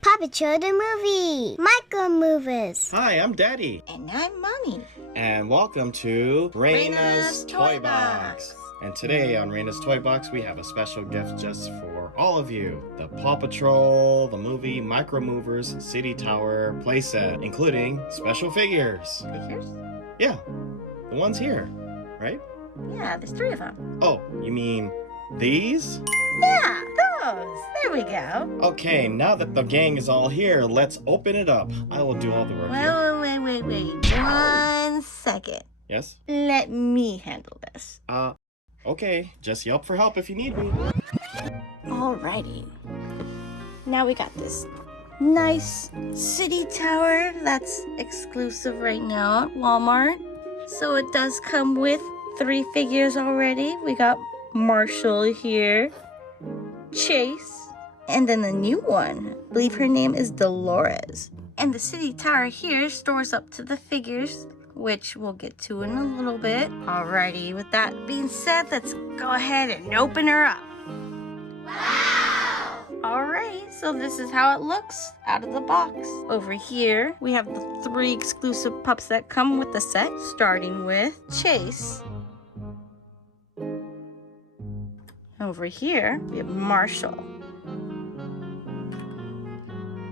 Puppet Show the movie. Micro Movers. Hi, I'm Daddy. And I'm Mommy. And welcome to Reina's Toybox. Toybox. And today on Reina's Toybox, we have a special gift just for all of you. The Paw Patrol, the movie, Micro Movers, City Tower playset, including special figures. Figures? Yeah, the ones here, right? Yeah, there's 3 of them. Oh, you mean these? Yeah, those. There we go. Okay, now that the gang is all here, let's open it up. I will do all the work here. Wait. 1 second. Yes? Let me handle this. Okay. Just yelp for help if you need me. Alrighty. Now we got this nice city tower that's exclusive right now at Walmart. So it does come with 3 figures already. We got Marshall here, Chase, and then the new one. I believe her name is Dolores. And the city tower here stores up to the figures, which we'll get to in a little bit. Alrighty, with that being said, let's go ahead and open her up. Wow! Alright, so this is how it looks out of the box. Over here, we have the 3 exclusive pups that come with the set, starting with Chase. Over here, we have Marshall.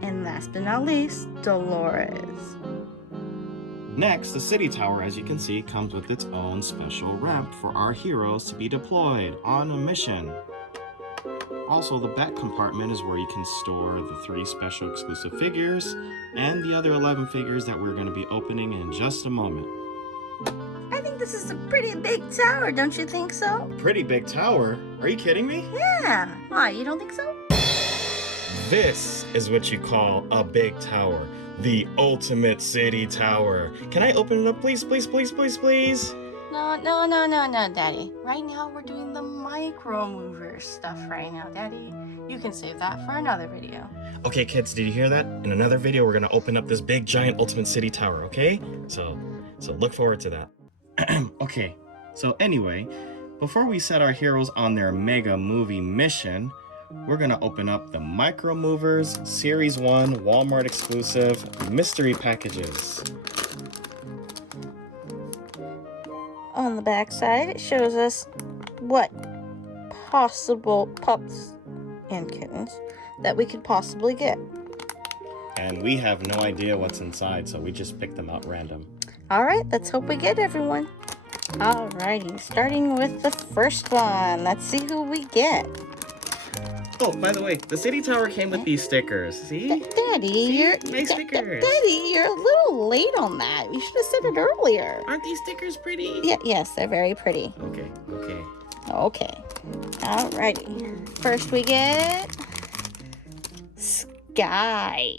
And last but not least, Dolores. Next, the city tower, as you can see, comes with its own special ramp for our heroes to be deployed on a mission. Also, the back compartment is where you can store the 3 special exclusive figures and the other 11 figures that we're going to be opening in just a moment. I think this is a pretty big tower, don't you think so? Pretty big tower? Are you kidding me? Yeah. Why, you don't think so? This is what you call a big tower. The ultimate city tower. Can I open it up, please, please, please, please, please? No, Daddy. Right now, we're doing the micro mover stuff right now, Daddy. You can save that for another video. Okay, kids, did you hear that? In another video, we're gonna open up this big, giant, ultimate city tower, okay? So look forward to that. Okay, so anyway, before we set our heroes on their mega movie mission, we're gonna open up the Micro Movers Series 1 Walmart exclusive mystery packages. On the back side, it shows us what possible pups and kittens that we could possibly get. And we have no idea what's inside, so we just picked them out random. Alright, let's hope we get everyone. Alrighty, starting with the first one. Let's see who we get. Oh, by the way, the city tower came with these stickers. See? Daddy, nice stickers. Daddy, you're a little late on that. You should have said it earlier. Aren't these stickers pretty? Yes, they're very pretty. Okay. Okay. Alrighty. First we get Sky.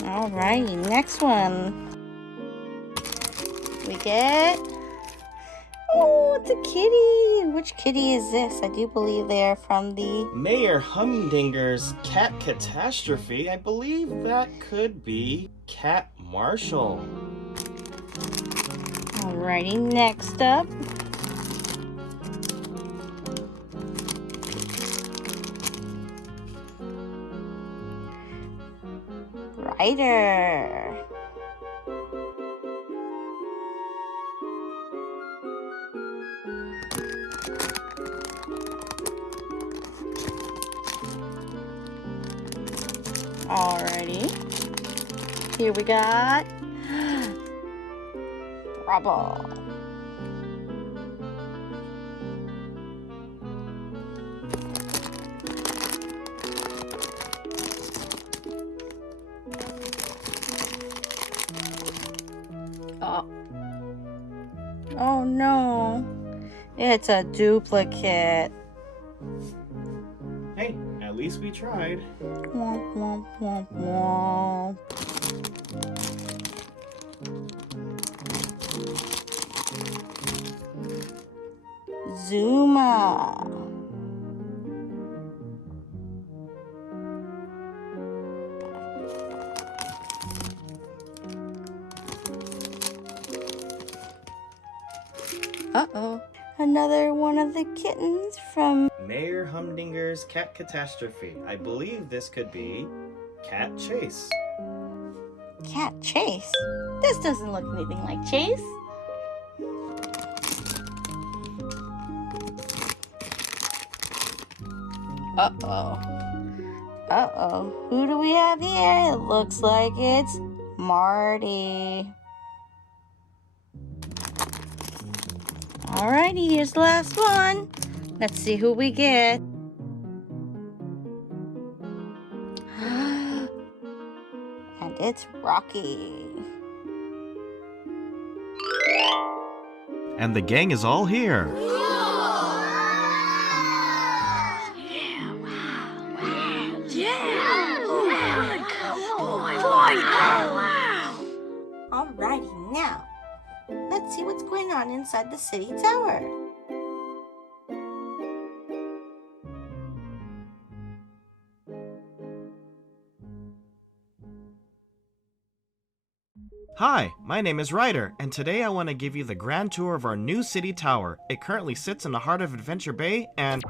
Alrighty, next one. We get... Oh, it's a kitty. Which kitty is this? I do believe they are from the... Mayor Humdinger's Cat Catastrophe. I believe that could be Cat Marshall. Alrighty, next up. Ryder. Alrighty. Here we got Rubble. Oh no. It's a duplicate. Hey, at least we tried. Womp, womp, womp, womp. Zuma. another one of the kittens from Mayor Humdinger's Cat Catastrophe. I believe this could be Cat Chase. Cat Chase. This doesn't look anything like Chase. Uh-oh. Uh-oh. Who do we have here? It looks like it's Marty. Alrighty, here's the last one. Let's see who we get. And it's Rocky. And the gang is all here. Alrighty, now, let's see what's going on inside the city tower. Hi, my name is Ryder, and today I want to give you the grand tour of our new city tower. It currently sits in the heart of Adventure Bay, and...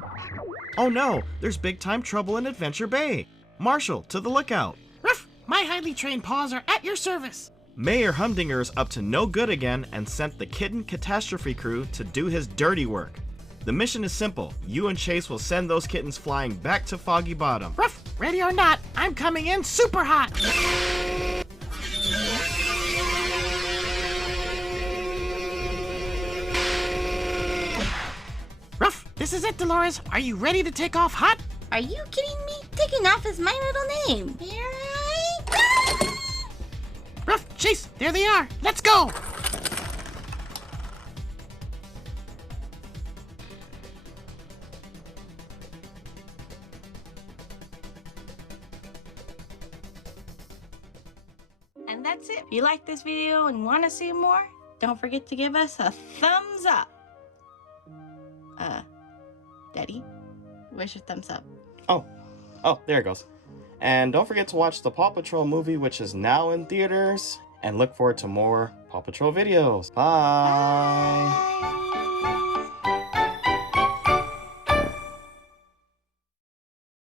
oh no, there's big time trouble in Adventure Bay. Marshall, to the lookout. Ruff, my highly trained paws are at your service. Mayor Humdinger is up to no good again and sent the Kitten Catastrophe crew to do his dirty work. The mission is simple. You and Chase will send those kittens flying back to Foggy Bottom. Ruff, ready or not, I'm coming in super hot. Ruff, this is it, Dolores. Are you ready to take off hot? Are you kidding me? Taking off is my middle name. Here Ruff, Chase, there they are. Let's go. And that's it. If you like this video and want to see more, don't forget to give us a thumbs up. Daddy, where's your thumbs up? Oh, there it goes. And don't forget to watch the Paw Patrol movie, which is now in theaters. And look forward to more Paw Patrol videos. Bye. Bye.